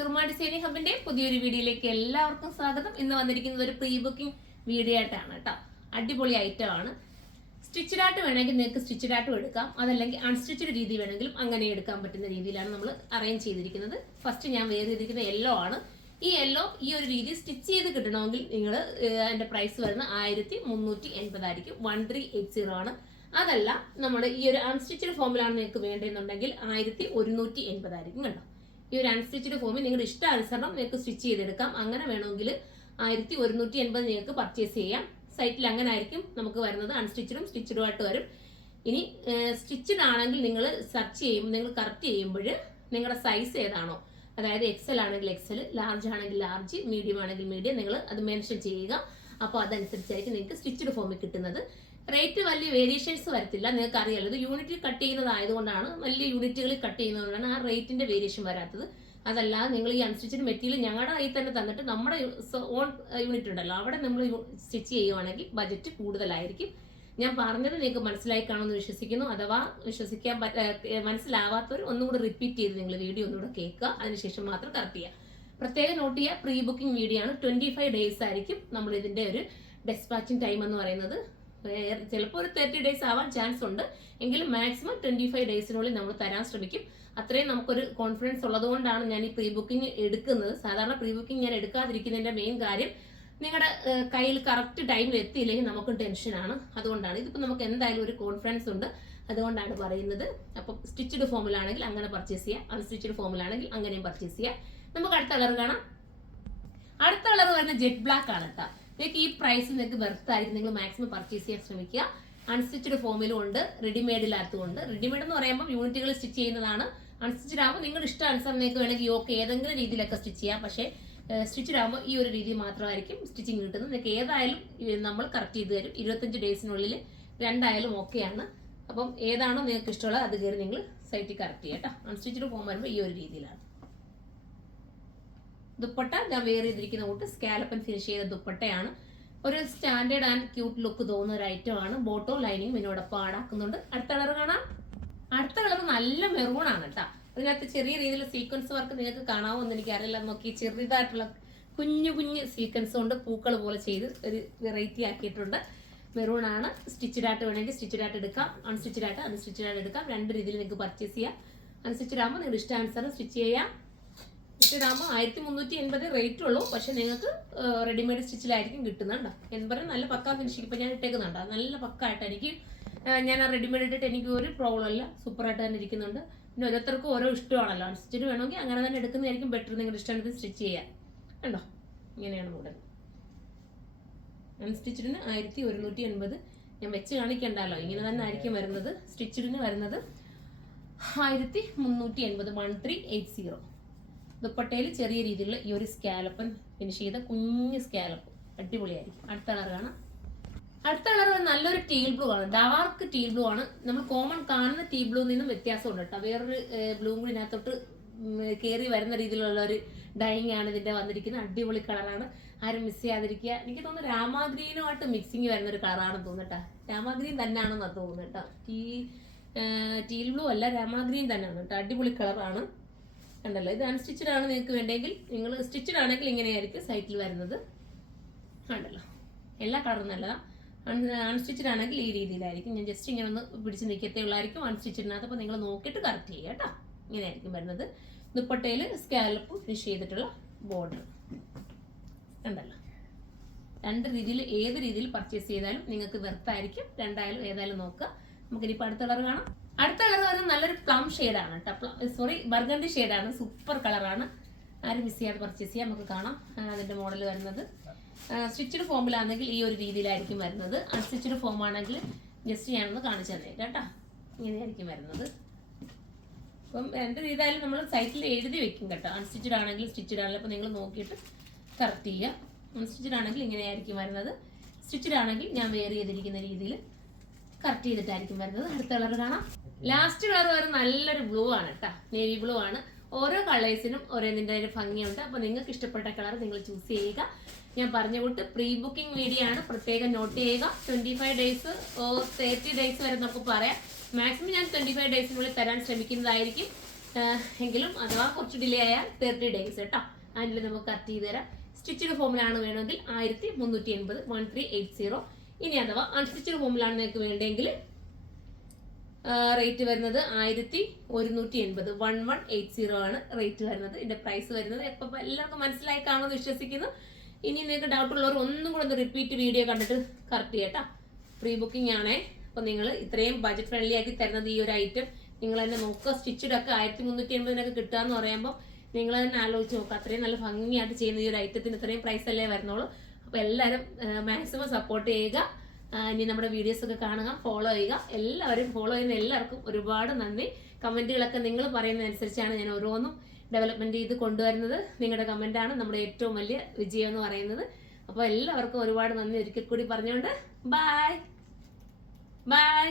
Suruma Designer Hubന്റെ പുതിയൊരു വീഡിയോയിലേക്ക് എല്ലാവർക്കും സ്വാഗതം. ഇന്ന് വന്നിരിക്കുന്നത് ഒരു പ്രീ ബുക്കിംഗ് വീഡിയോ ആയിട്ടാണ് കേട്ടോ. അടിപൊളി ഐറ്റം ആണ്. സ്റ്റിച്ചഡ് ആയിട്ട് വേണമെങ്കിൽ നിങ്ങൾക്ക് സ്റ്റിച്ചഡ് ആയിട്ടും എടുക്കാം, അതല്ലെങ്കിൽ അൺസ്റ്റിച്ചഡ് രീതി വേണമെങ്കിലും അങ്ങനെ എടുക്കാൻ പറ്റുന്ന രീതിയിലാണ് നമ്മൾ അറേഞ്ച് ചെയ്തിരിക്കുന്നത്. ഫസ്റ്റ് ഞാൻ വെയർ ചെയ്തിരിക്കുന്ന യെല്ലോ ആണ്. ഈ യെല്ലോ ഈ ഒരു രീതി സ്റ്റിച്ച് ചെയ്ത് കിട്ടണമെങ്കിൽ നിങ്ങൾ അതിന്റെ പ്രൈസ് വരുന്ന 1380 ആയിരിക്കും. 1380 ആണ്. അതല്ല നമ്മൾ ഈ ഒരു അൺസ്റ്റിച്ചഡ് ഫോമിലാണ് നിങ്ങൾക്ക് വേണ്ടതെന്നുണ്ടെങ്കിൽ 1180 ആയിരിക്കും കേട്ടോ. ഈ ഒരു അൺസ്റ്റിച്ചഡ് ഫോമിൽ നിങ്ങളുടെ ഇഷ്ടാനുസരണം നിങ്ങൾക്ക് സ്റ്റിച്ച് ചെയ്തെടുക്കാം. അങ്ങനെ വേണമെങ്കിൽ 1180 നിങ്ങൾക്ക് പർച്ചേസ് ചെയ്യാം. സൈറ്റിൽ അങ്ങനെ ആയിരിക്കും നമുക്ക് വരുന്നത്. അൺസ്റ്റിച്ചഡും സ്റ്റിച്ചഡും ആയിട്ട് വരും. ഇനി സ്റ്റിച്ചഡ് ആണെങ്കിൽ നിങ്ങൾ സെർച്ച് ചെയ്യുമ്പോൾ നിങ്ങൾ കറക്റ്റ് ചെയ്യുമ്പോൾ നിങ്ങളുടെ സൈസ് ഏതാണോ, അതായത് എക്സൽ ആണെങ്കിൽ എക്സൽ, ലാർജ് ആണെങ്കിൽ ലാർജ്, മീഡിയം ആണെങ്കിൽ മീഡിയം, നിങ്ങൾ അത് മെൻഷൻ ചെയ്യുക. അപ്പോൾ അതനുസരിച്ചായിരിക്കും നിങ്ങൾക്ക് സ്റ്റിച്ചഡ് ഫോമിൽ കിട്ടുന്നത്. റേറ്റ് വലിയ വേരിയേഷൻസ് വരത്തില്ല. നിങ്ങൾക്ക് അറിയാലോ, ഇത് യൂണിറ്റിൽ കട്ട് ചെയ്യുന്നതായതുകൊണ്ടാണ്, വലിയ യൂണിറ്റുകളിൽ കട്ട് ചെയ്യുന്നതുകൊണ്ടാണ് ആ റേറ്റിന്റെ വേരിയേഷൻ വരാത്തത്. അതല്ലാതെ നിങ്ങൾ ഈ അൺസ്റ്റിച്ചഡ് മെറ്റീരിയൽ ഞങ്ങളുടെ കയ്യിൽ തന്നെ തന്നിട്ട് നമ്മുടെ ഓൺ യൂണിറ്റ് ഉണ്ടല്ലോ, അവിടെ നമ്മൾ സ്റ്റിച്ച് ചെയ്യുവാണെങ്കിൽ ബജറ്റ് കൂടുതലായിരിക്കും. ഞാൻ പറഞ്ഞത് നിങ്ങൾക്ക് മനസ്സിലായി കാണുമെന്ന് വിശ്വസിക്കുന്നു. അഥവാ വിശ്വസിക്കാൻ മനസ്സിലാവാത്തവർ ഒന്നുകൂടി റിപ്പീറ്റ് ചെയ്ത് നിങ്ങൾ വീഡിയോ ഒന്നുകൂടെ കേൾക്കുക, അതിനുശേഷം മാത്രം കറക്റ്റ് ചെയ്യുക. പ്രത്യേകം നോട്ട് ചെയ്യുക, പ്രീ ബുക്കിംഗ് വീഡിയോ ആണ്. 25 ഡേയ്സ് ആയിരിക്കും നമ്മൾ ഇതിന്റെ ഒരു ഡെസ്പാച്ചിങ് ടൈം എന്ന് പറയുന്നത്. ചിലപ്പോൾ ഒരു 30 ഡേയ്സ് ആവാൻ ചാൻസ് ഉണ്ട്, എങ്കിലും മാക്സിമം 25 ഡേയ്സിനുള്ളിൽ നമ്മൾ തരാൻ ശ്രമിക്കും. അത്രയും നമുക്കൊരു കോൺഫിഡൻസ് ഉള്ളതുകൊണ്ടാണ് ഞാൻ ഈ പ്രീ ബുക്കിംഗ് എടുക്കുന്നത്. സാധാരണ പ്രീ ബുക്കിംഗ് ഞാൻ എടുക്കാതിരിക്കുന്നതിന്റെ മെയിൻ കാര്യം, നിങ്ങളുടെ കയ്യിൽ കറക്റ്റ് ടൈമിൽ എത്തിയില്ലെങ്കിൽ നമുക്കും ടെൻഷനാണ്. അതുകൊണ്ടാണ്. ഇതിപ്പോൾ നമുക്ക് എന്തായാലും ഒരു കോൺഫിഡൻസ് ഉണ്ട്, അതുകൊണ്ടാണ് പറയുന്നത്. അപ്പം സ്റ്റിച്ചഡ് ഫോമിലാണെങ്കിൽ അങ്ങനെ പർച്ചേസ് ചെയ്യാം, അൺസ്റ്റിച്ചഡ് ഫോമിലാണെങ്കിൽ അങ്ങനെയും പർച്ചേസ് ചെയ്യാം. നമുക്ക് അടുത്ത കളർ കാണാം. അടുത്ത കളർ വരുന്ന ജെറ്റ് ബ്ലാക്ക് ആണ് കേട്ടോ. നിങ്ങൾക്ക് ഈ പ്രൈസ് നിങ്ങൾക്ക് വെർത്തായിരിക്കും, നിങ്ങൾ മാക്സിമം പർച്ചേസ് ചെയ്യാൻ ശ്രമിക്കുക. അൺസ്റ്റിച്ചഡ് ഫോമിലും ഉണ്ട്, റെഡിമെയ്ഡിനകത്തും ഉണ്ട്. റെഡിമെയ്ഡ് എന്ന് പറയുമ്പോൾ യൂണിറ്റുകൾ സ്റ്റിച്ച് ചെയ്യുന്നതാണ്. അൺസ്റ്റിച്ചഡ് ആകുമ്പോൾ നിങ്ങളുടെ ഇഷ്ടാനുസരണം നിങ്ങൾക്ക് വേണമെങ്കിൽ യോക്ക് ഏതെങ്കിലും രീതിയിലൊക്കെ സ്റ്റിച്ച് ചെയ്യാം. പക്ഷേ സ്റ്റിച്ചഡ് ആകുമ്പോൾ ഈ ഒരു രീതി മാത്രമായിരിക്കും സ്റ്റിച്ചിങ് കിട്ടുന്നത്. നിങ്ങൾക്ക് ഏതായാലും നമ്മൾ കറക്റ്റ് ചെയ്ത് തരും. 25 ഡേയ്സിനുള്ളിൽ രണ്ടായാലും ഓക്കെയാണ്. അപ്പം ഏതാണോ നിങ്ങൾക്ക് ഇഷ്ടമുള്ളത് അത് കയറി നിങ്ങൾ സൈറ്റിൽ കറക്റ്റ് ചെയ്യാം കേട്ടോ. അൺസ്റ്റിച്ചഡ് ഫോം വരുമ്പോൾ ഈ ഒരു രീതിയിലാണ്. ദുപ്പട്ട ഞാൻ വെയർ ചെയ്തിരിക്കുന്ന കൂട്ട് സ്കാലപ്പൻ ഫിനിഷ് ചെയ്ത ദുപ്പട്ടയാണ്. ഒരു സ്റ്റാൻഡേർഡ് ആൻഡ് ക്യൂട്ട് ലുക്ക് തോന്നുന്ന ഒരു ഐറ്റം ആണ്. ബോട്ടോ ലൈനിങ് ഇതിനോടൊപ്പം ആടാക്കുന്നുണ്ട്. അടുത്ത കളർ കാണാം. അടുത്ത കളർ നല്ല മെറൂൺ ആണ് കേട്ടോ. അതിനകത്ത് ചെറിയ രീതിയിൽ സീക്വൻസ് വർക്ക് നിങ്ങൾക്ക് കാണാമോ എന്ന് എനിക്ക് അറിയില്ല. നോക്കി, ചെറുതായിട്ടുള്ള കുഞ്ഞു കുഞ്ഞു സീക്വൻസ് കൊണ്ട് പൂക്കൾ പോലെ ചെയ്ത് ഒരു വെറൈറ്റി ആക്കിയിട്ടുണ്ട്. മെറൂൺ ആണ്. സ്റ്റിച്ചഡ് ആയിട്ട് വേണമെങ്കിൽ സ്റ്റിച്ചഡ് ആയിട്ട് എടുക്കാം, അൺസ്റ്റിച്ചഡ് ആയിട്ട് അൺസ്റ്റിച്ചഡ് ആയിട്ട് എടുക്കാം. രണ്ട് രീതിയിൽ നിങ്ങൾക്ക് പർച്ചേസ് ചെയ്യാം. അൺസ്റ്റിച്ചഡ് ആകുമ്പോൾ നിങ്ങളുടെ ഇഷ്ടാനുസരണം സ്റ്റിച്ച് ചെയ്യാം. സ്റ്റിച്ചഡാകുമ്പോൾ 1380 റേറ്റ് ഉള്ളൂ. പക്ഷെ നിങ്ങൾക്ക് റെഡിമെയ്ഡ് സ്റ്റിച്ചിലായിരിക്കും കിട്ടുന്നുണ്ടോ. എന്താ നല്ല പക്ക ഫിനിഷിങ്. ഇപ്പം ഞാൻ ഇട്ടേക്കുന്നുണ്ടോ, നല്ല പക്ക ആയിട്ട് എനിക്ക് ഞാൻ ആ റെഡിമെയ്ഡ് ഇട്ടിട്ട് എനിക്ക് ഒരു പ്രോബ്ലം ഇല്ല, സൂപ്പറായിട്ട് തന്നെ ഇരിക്കുന്നുണ്ട്. പിന്നെ ഓരോരുത്തർക്കും ഓരോ ഇഷ്ടമാണല്ലോ. അൺസ്റ്റിച്ചഡ് വേണമെങ്കിൽ അങ്ങനെ തന്നെ എടുക്കുന്നതായിരിക്കും ബെറ്റർ. നിങ്ങളുടെ ഇഷ്ടത്തിന് സ്റ്റിച്ച് ചെയ്യാം. കണ്ടോ, ഇങ്ങനെയാണ് മോഡൽ. അൺസ്റ്റിച്ചഡിന് 1180 ഞാൻ വെച്ച് കാണിക്കണ്ടല്ലോ, ഇങ്ങനെ തന്നെ ആയിരിക്കും വരുന്നത്. സ്റ്റിച്ചഡിന് വരുന്നത് 1380, 1380. ദുപ്പട്ടയിൽ ചെറിയ രീതിയിലുള്ള ഈ ഒരു സ്കാലപ്പൻ ഫിനിഷ് ചെയ്ത കുഞ്ഞ് സ്കാലപ്പ് അടിപൊളിയായിരിക്കും. അടുത്ത കളർ കാണാം. അടുത്ത കളർ നല്ലൊരു ടീൽ ബ്ലൂ ആണ്. ഡാർക്ക് ടീൽ ബ്ലൂ ആണ്. നമ്മൾ കോമൺ കാണുന്ന ടീൽ ബ്ലൂ നിന്നും വ്യത്യാസമുണ്ട് കേട്ടോ. വേറൊരു ബ്ലൂ കൂടി ഇതിനകത്തോട്ട് കയറി വരുന്ന രീതിയിലുള്ള ഒരു ഡൈയിങ് ആണ് ഇതിന്റെ വന്നിരിക്കുന്നത്. അടിപൊളി കളറാണ്, ആരും മിസ് ചെയ്യാതിരിക്കുക. എനിക്ക് തോന്നുന്നു രാമാഗ്രീനുമായിട്ട് മിക്സിങ് വരുന്ന ഒരു കളറാണെന്ന് തോന്നുന്നു. രാമാഗ്രീൻ തന്നെയാണെന്ന് തോന്നുന്നു കേട്ടോ. ടീൽ ബ്ലൂ അല്ല, രാമാഗ്രീൻ തന്നെയാണ് കേട്ടോ. അടിപൊളി കളറാണ്. കണ്ടല്ലോ, ഇത് അൺസ്റ്റിച്ചഡ് ആണ് നിങ്ങൾക്ക് വേണ്ടെങ്കിൽ. നിങ്ങൾ സ്റ്റിച്ചഡ് ആണെങ്കിൽ ഇങ്ങനെയായിരിക്കും സൈറ്റിൽ വരുന്നത്. കണ്ടല്ലോ, എല്ലാ കളറും നല്ലതാണ്. അൺസ്റ്റിച്ചഡ് ആണെങ്കിൽ ഈ രീതിയിലായിരിക്കും. ഞാൻ ജസ്റ്റ് ഇങ്ങനെ ഒന്ന് പിടിച്ച് നിൽക്കത്തേ ഉള്ളായിരിക്കും അൺസ്റ്റിച്ചഡിനകത്ത്. അപ്പോൾ നിങ്ങൾ നോക്കിയിട്ട് കറക്റ്റ് ചെയ്യുക കേട്ടോ. ഇങ്ങനെയായിരിക്കും വരുന്നത്. ദുപ്പട്ടയിൽ സ്കാലപ്പ് ഫിനിഷ് ചെയ്തിട്ടുള്ള ബോർഡർ കണ്ടല്ലോ. രണ്ട് രീതിയിൽ ഏത് രീതിയിൽ പർച്ചേസ് ചെയ്താലും നിങ്ങൾക്ക് വെർത്തായിരിക്കും. രണ്ടായാലും ഏതായാലും നോക്കുക. നമുക്കിനിപ്പോൾ അടുത്ത കളർ കാണാം. അടുത്ത കളർ വരുന്നത് നല്ലൊരു പ്ലം ഷെയ്ഡാണ് കേട്ടോ. ബർഗണ്ടി ഷെയ്ഡാണ്. സൂപ്പർ കളറാണ്. ആരും മിസ് ചെയ്യാതെ പർച്ചേസ് ചെയ്യാം. നമുക്ക് കാണാം അതിന്റെ മോഡൽ വരുന്നത്. സ്റ്റിച്ചഡ് ഫോമിലാണെങ്കിൽ ഈ ഒരു രീതിയിലായിരിക്കും വരുന്നത്. അൺസ്റ്റിച്ചഡ് ഫോം ആണെങ്കിൽ ജസ്റ്റ് ഞാനൊന്ന് കാണിച്ചു തന്നെ കേട്ടോ. ഇങ്ങനെയായിരിക്കും വരുന്നത്. അപ്പം രണ്ട് രീതിയിലായാലും നമ്മൾ സൈറ്റിൽ എഴുതി വെക്കും കേട്ടോ. അൺസ്റ്റിച്ചഡ് ആണെങ്കിൽ സ്റ്റിച്ചഡ് ആണെങ്കിൽ അപ്പോൾ നിങ്ങൾ നോക്കിയിട്ട് കറക്റ്റ് ചെയ്യുക. അൺസ്റ്റിച്ചഡ് ആണെങ്കിൽ ഇങ്ങനെയായിരിക്കും വരുന്നത്. സ്റ്റിച്ചഡ് ആണെങ്കിൽ ഞാൻ വെയർ ചെയ്തിരിക്കുന്ന രീതിയിൽ കറക്റ്റ് ചെയ്തിട്ടായിരിക്കും വരുന്നത്. അടുത്ത കളർ കാണാം. ലാസ്റ്റ് കളർ വരുന്നത് നല്ലൊരു ബ്ലൂ ആണ് കേട്ടോ. നേവി ബ്ലൂ ആണ്. ഓരോ കളേഴ്സിനും ഓരോന്നിൻ്റെ ഒരു ഭംഗിയുണ്ട്. അപ്പോൾ നിങ്ങൾക്ക് ഇഷ്ടപ്പെട്ട കളർ നിങ്ങൾ ചൂസ് ചെയ്യുക. ഞാൻ പറഞ്ഞ കൂട്ട് പ്രീ ബുക്കിംഗ് വീഡിയോ ആണ്, പ്രത്യേകം നോട്ട് ചെയ്യുക. 25 ഡേയ്സ് 30 ഡേയ്സ് വരെ നമുക്ക് പറയാം. മാക്സിമം ഞാൻ 25 ഡേയ്സിനുള്ളിൽ തരാൻ ശ്രമിക്കുന്നതായിരിക്കും. എങ്കിലും അഥവാ കുറച്ച് ഡിലേ ആയാൽ 30 days കേട്ടോ. അതിൽ നമുക്ക് കറക്റ്റ് ചെയ്ത് തരാം. സ്റ്റിച്ചഡ് ഫോമിലാണ് വേണമെങ്കിൽ 1380 1380. ഇനി അഥവാ അൺസ്റ്റിച്ചഡ് ഫോമിലാണ് നിങ്ങൾക്ക് വേണ്ടെങ്കിൽ റേറ്റ് വരുന്നത് 1180 1180 ആണ് റേറ്റ് വരുന്നത്. ഇതിന്റെ പ്രൈസ് വരുന്നത്. ഇപ്പം എല്ലാവർക്കും മനസ്സിലായി കാണുമെന്ന് വിശ്വസിക്കുന്നു. ഇനി നിങ്ങൾക്ക് ഡൗട്ട് ഉള്ളവർ ഒന്നും കൂടെ ഒന്ന് റിപ്പീറ്റ് വീഡിയോ കണ്ടിട്ട് കറക്റ്റ് ചെയ്യട്ടോ. പ്രീ ബുക്കിംഗ് ആണേ. അപ്പം നിങ്ങൾ ഇത്രയും ബഡ്ജറ്റ് ഫ്രണ്ട്ലി ആക്കി തരുന്നത് ഈ ഒരു ഐറ്റം നിങ്ങൾ തന്നെ നോക്കുക. സ്റ്റിച്ചഡ് ഒക്കെ 1380 കിട്ടുക എന്ന് പറയുമ്പോൾ നിങ്ങൾ തന്നെ ആലോചിച്ച് നോക്കുക. അത്രയും നല്ല ഭംഗിയായിട്ട് ചെയ്യുന്ന ഈ ഒരു ഐറ്റത്തിന് ഇത്രയും പ്രൈസ് അല്ലേ വരുന്നുള്ളൂ. അപ്പോൾ എല്ലാവരും മാക്സിമം സപ്പോർട്ട് ചെയ്യുക. ഇനി നമ്മുടെ വീഡിയോസ് ഒക്കെ കാണുക, ഫോളോ ചെയ്യുക. എല്ലാവരും ഫോളോ ചെയ്യുന്ന എല്ലാവർക്കും ഒരുപാട് നന്ദി. കമൻറ്റുകളൊക്കെ നിങ്ങൾ പറയുന്നതനുസരിച്ചാണ് ഞാൻ ഓരോന്നും ഡെവലപ്മെൻറ്റ് ചെയ്ത് കൊണ്ടുവരുന്നത്. നിങ്ങളുടെ കമൻറ്റാണ് നമ്മുടെ ഏറ്റവും വലിയ വിജയം എന്ന് പറയുന്നത്. അപ്പോൾ എല്ലാവർക്കും ഒരുപാട് നന്ദി ഒരിക്കൽ കൂടി പറഞ്ഞുകൊണ്ട് ബൈ ബൈ.